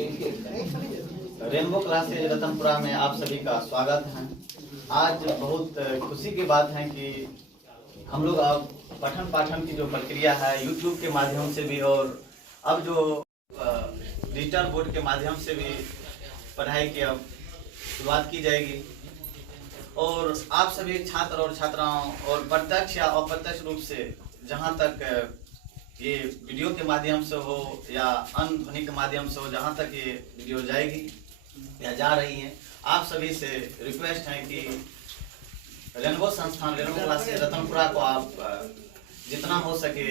Rainbow classes Ratanpura में आप सभी का स्वागत है। आज बहुत खुशी की बात है कि हम लोग अब पठन पाठन की जो प्रक्रिया है यूट्यूब के माध्यम से भी और अब जो डिजिटल बोर्ड के माध्यम से भी पढ़ाई की अब शुरुआत की जाएगी और आप सभी छात्र और छात्राओं और प्रत्यक्ष या अप्रत्यक्ष रूप से जहां तक ये वीडियो के माध्यम से हो या अन्य ध्वनि के माध्यम से हो, जहाँ तक ये वीडियो जाएगी या जा रही है, आप सभी से रिक्वेस्ट है कि रेनबो संस्थान रेनबो क्लासेज रतनपुरा को आप जितना हो सके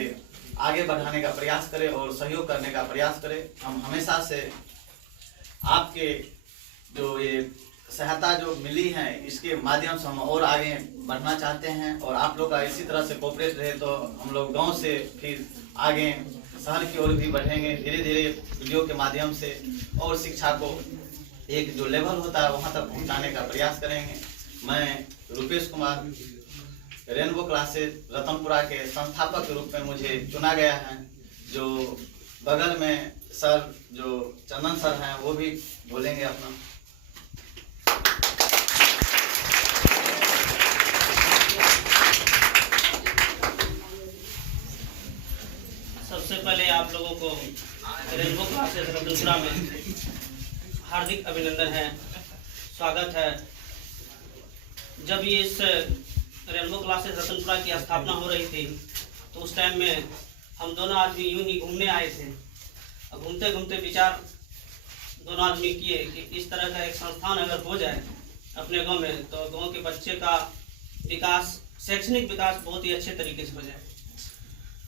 आगे बढ़ाने का प्रयास करें और सहयोग करने का प्रयास करें। हम हमेशा से आपके जो ये सहायता जो मिली है इसके माध्यम से हम और आगे बढ़ना चाहते हैं और आप लोग का इसी तरह से कोऑपरेट रहे तो हम लोग गांव से फिर आगे शहर की ओर भी बढ़ेंगे धीरे धीरे वीडियो के माध्यम से और शिक्षा को एक जो लेवल होता है वहां तक पहुंचाने का प्रयास करेंगे। मैं रुपेश कुमार रेनबो क्लासेज रतनपुरा के संस्थापक के रूप में मुझे चुना गया है। जो बगल में सर जो चंदन सर हैं वो भी बोलेंगे अपना। सबसे पहले आप लोगों को रेनबो क्लासेज रतनपुरा में हार्दिक अभिनंदन है, स्वागत है। जब ये इस रेनबो क्लासेज रतनपुरा की स्थापना हो रही थी तो उस टाइम में हम दोनों आदमी यूं ही घूमने आए थे। घूमते घूमते विचार दोनों आदमी किए कि इस तरह का एक संस्थान अगर हो जाए अपने गांव में तो गांव के बच्चे का विकास, शैक्षणिक विकास बहुत ही अच्छे तरीके से हो जाए।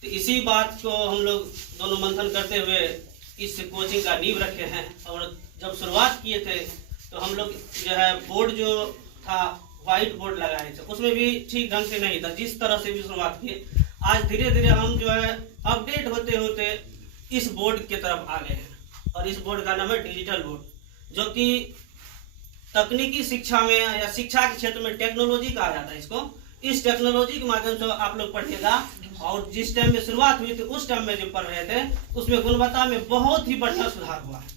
तो इसी बात को हम लोग दोनों मंथन करते हुए इस कोचिंग का नींव रखे हैं और जब शुरुआत किए थे तो हम लोग जो है बोर्ड जो था व्हाइट बोर्ड लगाए थे, उसमें भी ठीक ढंग से नहीं था। जिस तरह से भी शुरुआत किए आज धीरे धीरे हम जो है अपडेट होते होते इस बोर्ड की तरफ आ गए हैं और इस बोर्ड का नाम है डिजिटल बोर्ड, जो कि तकनीकी शिक्षा में या शिक्षा के क्षेत्र में टेक्नोलॉजी कहा जाता है इसको। इस टेक्नोलॉजी के माध्यम से आप लोग पढ़िएगा और जिस टाइम में शुरुआत हुई थी उस टाइम में जो पढ़ रहे थे उसमें गुणवत्ता में बहुत ही बढ़िया सुधार हुआ है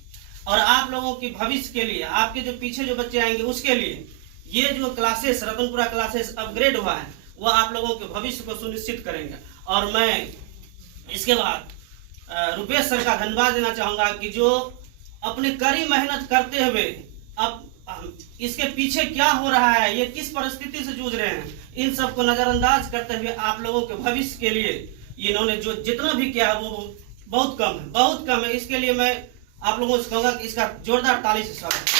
और आप लोगों के भविष्य के लिए, आपके जो पीछे जो बच्चे आएंगे उसके लिए ये जो क्लासेस रतनपुरा क्लासेस अपग्रेड हुआ है वो आप लोगों के भविष्य को सुनिश्चित करेंगे। और मैं इसके बाद रुपेश सर का धन्यवाद देना चाहूँगा कि जो अपने कड़ी मेहनत करते हुए अब इसके पीछे क्या हो रहा है, ये किस परिस्थिति से जूझ रहे हैं, इन सब को नजरअंदाज करते हुए आप लोगों के भविष्य के लिए इन्होंने जो जितना भी किया है वो बहुत कम है। इसके लिए मैं आप लोगों से कहूँगा कि इसका जोरदार ताली से स्वागत।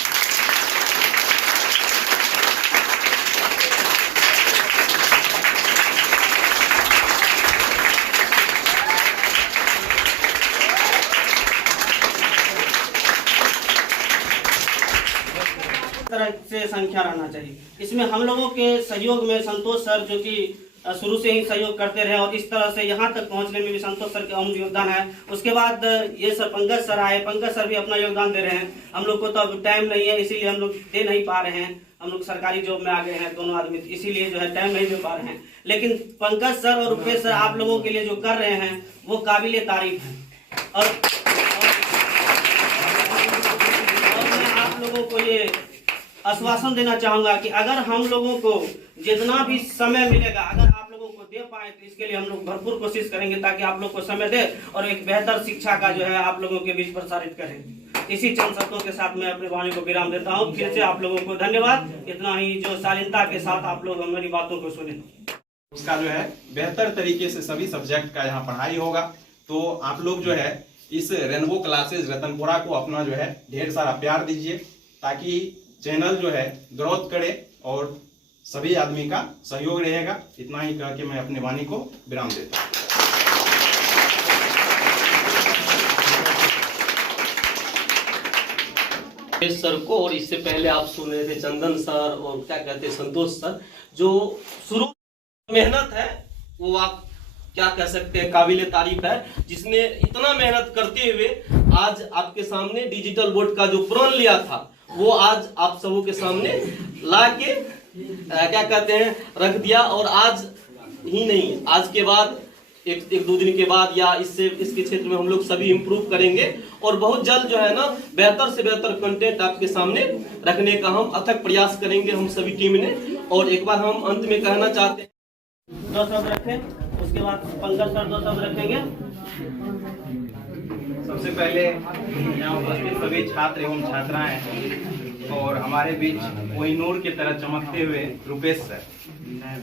तरह से संख्या रहना चाहिए। इसमें हम लोगों के सहयोग में संतोष सर जो कि शुरू से ही सहयोग करते रहे और इस तरह से यहाँ तक पहुँचने में भी संतोष सर का अहम योगदान है। उसके बाद ये सर पंकज सर आए, पंकज सर भी अपना योगदान दे रहे हैं। हम लोग को तो अब टाइम नहीं है इसीलिए हम लोग दे नहीं पा रहे हैं, हम लोग सरकारी जॉब में आ गए हैं दोनों आदमी, इसीलिए जो है टाइम नहीं दे पा रहे हैं। लेकिन पंकज सर और रुपेश सर आप लोगों के लिए जो कर रहे हैं वो काबिले तारीफ है और मैं आप लोगों को ये आश्वासन देना चाहूंगा कि अगर हम लोगों को जितना भी समय मिलेगा अगर आप लोगों को दे पाए तो इसके लिए हम लोग भरपूर कोशिश करेंगे ताकि आप लोग को समय दे और एक बेहतर शिक्षा का जो है आप लोगों के बीच प्रसारित करें। इसी चंद शब्दों के साथ मैं अपने वाणी को विराम देता हूँ। फिर से आप लोगों को धन्यवाद, इतना ही जो शालीनता के साथ आप लोग हमारी बातों को सुने। उसका जो है बेहतर तरीके से सभी सब्जेक्ट का यहाँ पढ़ाई होगा। तो आप लोग जो है इस रेनबो क्लासेज रतनपुरा को अपना जो है ढेर सारा प्यार दीजिए ताकि चैनल जो है ग्रोथ करे और सभी आदमी का सहयोग रहेगा। इतना ही कह के मैं अपने वाणी को विराम देता हूँ। सर को और इससे पहले आप सुन रहे थे चंदन सर और क्या कहते हैं संतोष सर, जो शुरू मेहनत है वो आप क्या कह सकते हैं काबिले तारीफ है, जिसने इतना मेहनत करते हुए आज आपके सामने डिजिटल बोर्ड का जो प्रण लिया था वो आज आप सबों के सामने ला के क्या कहते हैं रख दिया। और आज ही नहीं, आज के बाद एक दो दिन के बाद या इसके क्षेत्र में हम लोग सभी इम्प्रूव करेंगे और बहुत जल्द जो है ना बेहतर से बेहतर कंटेंट आपके सामने रखने का हम अथक प्रयास करेंगे हम सभी टीम ने। और एक बार हम अंत में कहना चाहते हैं 2 शब्द रखें, उसके बाद पंकज सर 2 शब्द रखेंगे। सबसे पहले यहाँ उपस्थित सभी छात्र एवं छात्राएं और हमारे बीच कोहिनूर की तरह चमकते हुए रुपेश सर,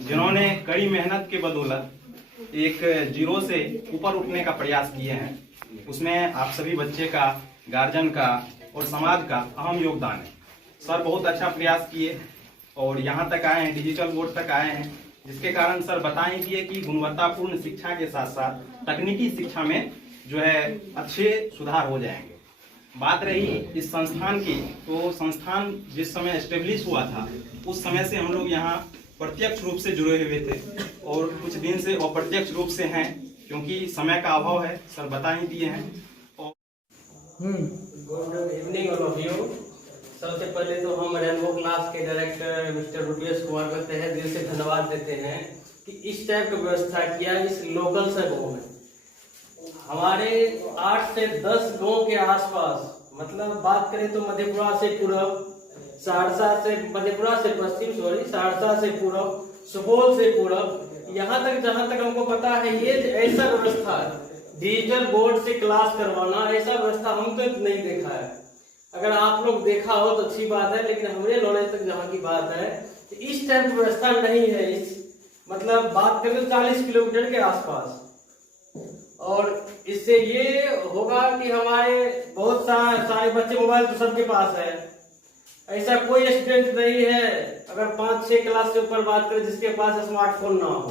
जिन्होंने कड़ी मेहनत के बदौलत एक जीरो से ऊपर उठने का प्रयास किए हैं। उसमें आप सभी बच्चे का, गार्जियन का और समाज का अहम योगदान है। सर बहुत अच्छा प्रयास किए और यहाँ तक आए हैं, डिजिटल बोर्ड तक आए हैं, जिसके कारण सर बताएंगे कि गुणवत्तापूर्ण शिक्षा के साथ साथ तकनीकी शिक्षा में जो है अच्छे सुधार हो जाएंगे। बात रही इस संस्थान की, तो संस्थान जिस समय एस्टेब्लिश हुआ था उस समय से हम लोग यहाँ प्रत्यक्ष रूप से जुड़े हुए थे और कुछ दिन से अप्रत्यक्ष रूप से हैं, क्योंकि समय का अभाव है, सर बता ही दिए हैं। Good evening all of you. सबसे पहले तो हम रेनबो क्लास के डायरेक्टर मिस्टर रुपेश कुमार को तहे दिल से धन्यवाद देते हैं कि इस टाइप की व्यवस्था किया इस लोकल से गाँव में। हमारे 8 से 10 गांव के आसपास, मतलब बात करें तो मधेपुरा से पूर्व, सहरसा से मधेपुरा से पश्चिम, सहरसा से पूर्व, सुपौल से पूर्व, यहाँ तक जहाँ तक हमको पता है ये ऐसा व्यवस्था डिजिटल बोर्ड से क्लास करवाना, ऐसा व्यवस्था हम तो नहीं देखा है। अगर आप लोग देखा हो तो अच्छी बात है, लेकिन हमारे नॉलेज तक जहाँ की बात है तो इस टाइप की व्यवस्था नहीं है। इस मतलब बात करें तो 40 किलोमीटर के आसपास। और इससे ये होगा कि हमारे बहुत सारे बच्चे, मोबाइल तो सबके पास है, ऐसा कोई स्टूडेंट नहीं है अगर 5-6 क्लास से ऊपर बात करें जिसके पास स्मार्टफोन ना हो।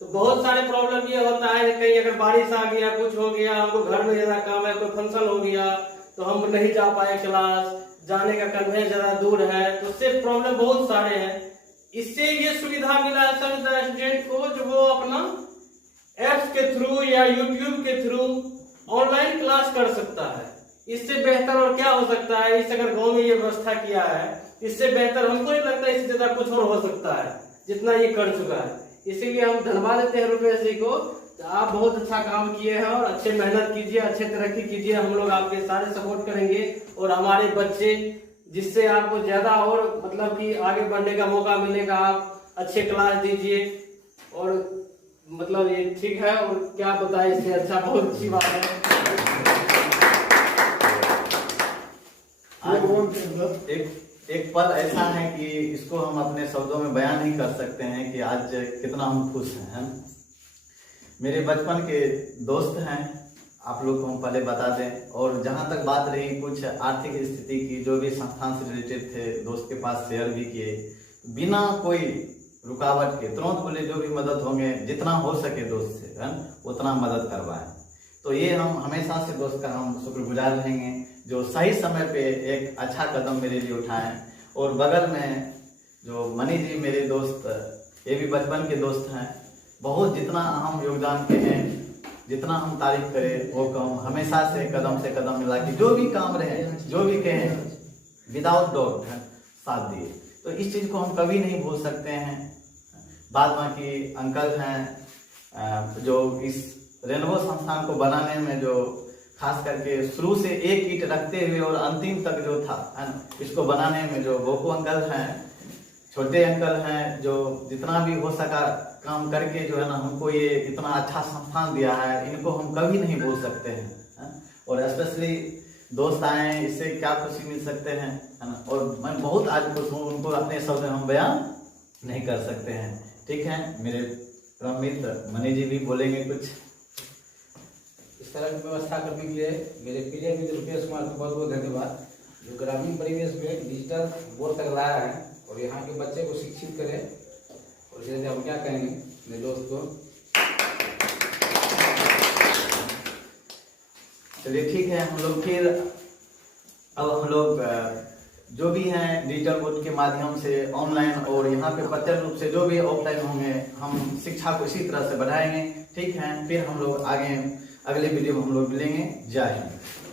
तो बहुत सारे प्रॉब्लम ये होता है, कहीं अगर बारिश आ गया, कुछ हो गया, हमको घर में ज्यादा काम है, कोई फंक्शन हो गया तो हम नहीं जा पाए क्लास, जाने का कन्वेंस ज्यादा दूर है, तो उससे प्रॉब्लम बहुत सारे हैं। इससे ये सुविधा मिला है सब स्टूडेंट को, जो वो अपना एप्स के थ्रू या यूट्यूब के थ्रू ऑनलाइन क्लास कर सकता है। इससे बेहतर और क्या हो सकता है? इस अगर गांव में ये व्यवस्था किया है, इससे बेहतर हमको नहीं लगता इससे ज्यादा कुछ और हो सकता है जितना ये कर चुका है। इसीलिए हम धन्यवाद देते हैं रुपेश जी को। आप बहुत अच्छा काम किए हैं और अच्छे मेहनत कीजिए, अच्छे तरक्की कीजिए, हम लोग आपके सारे सपोर्ट करेंगे। और हमारे बच्चे, जिससे आपको ज्यादा और मतलब कि आगे बढ़ने का मौका मिलेगा, आप अच्छे क्लास दीजिए। और मतलब ये ठीक है, और क्या बताए इससे अच्छा, बहुत अच्छी बात है। आज एक पल ऐसा है कि इसको हम अपने शब्दों में बयान नहीं कर सकते हैं कि आज कितना हम खुश हैं। मेरे बचपन के दोस्त हैं, आप लोग को हम पहले बता दें। और जहाँ तक बात रही कुछ आर्थिक स्थिति की, जो भी संस्थान से रिलेटेड थे दोस्त के पास शेयर भी किए, बिना कोई रुकावट के तुरंत बोले जो भी मदद होंगे, जितना हो सके दोस्त से उतना मदद करवाएं। तो ये हम हमेशा से दोस्त का हम शुक्रगुजार रहेंगे जो सही समय पे एक अच्छा कदम मेरे लिए उठाएं। और बगल में जो मनी जी मेरे दोस्त, ये भी बचपन के दोस्त हैं, बहुत जितना अहम योगदान के हैं, जितना हम तारीफ करें वो कम। हमेशा से कदम मिला के जो भी काम रहे, जो भी कहें, विदाउट डाउट साथ दिए। तो इस चीज़ को हम कभी नहीं भूल सकते हैं। बाद बाकी अंकल हैं जो इस रेनबो संस्थान को बनाने में जो खास करके शुरू से एक ईंट रखते हुए और अंतिम तक जो था इसको बनाने में जो गोकू अंकल हैं, छोटे अंकल हैं, जो जितना भी हो सका काम करके जो है ना हमको ये इतना अच्छा संस्थान दिया है, इनको हम कभी नहीं भूल सकते हैं। और स्पेशली दोस्त आए हैं, इससे क्या खुशी मिल सकते हैं, है ना। और मैं बहुत आज खुश हूँ, उनको अपने शब्द में हम बयान नहीं कर सकते हैं। ठीक है, मेरे परम मित्र मनी जी भी बोलेंगे कुछ। इस तरह की व्यवस्था करने के लिए मेरे प्रिय मित्र रुपेश कुमार को बहुत बहुत धन्यवाद, जो ग्रामीण परिवेश में डिजिटल बोर्ड तक लाया है और यहाँ के बच्चे को शिक्षित करें। और जैसे हम क्या कहेंगे मेरे दोस्त को, चलिए ठीक है, हम लोग फिर अब हम लोग जो भी हैं डिजिटल बोर्ड के माध्यम से ऑनलाइन और यहाँ पे प्रत्यक्ष रूप से जो भी ऑफलाइन होंगे, हम शिक्षा को इसी तरह से बढ़ाएंगे। ठीक है, फिर हम लोग आगे अगले वीडियो में हम लोग मिलेंगे। जय हिंद।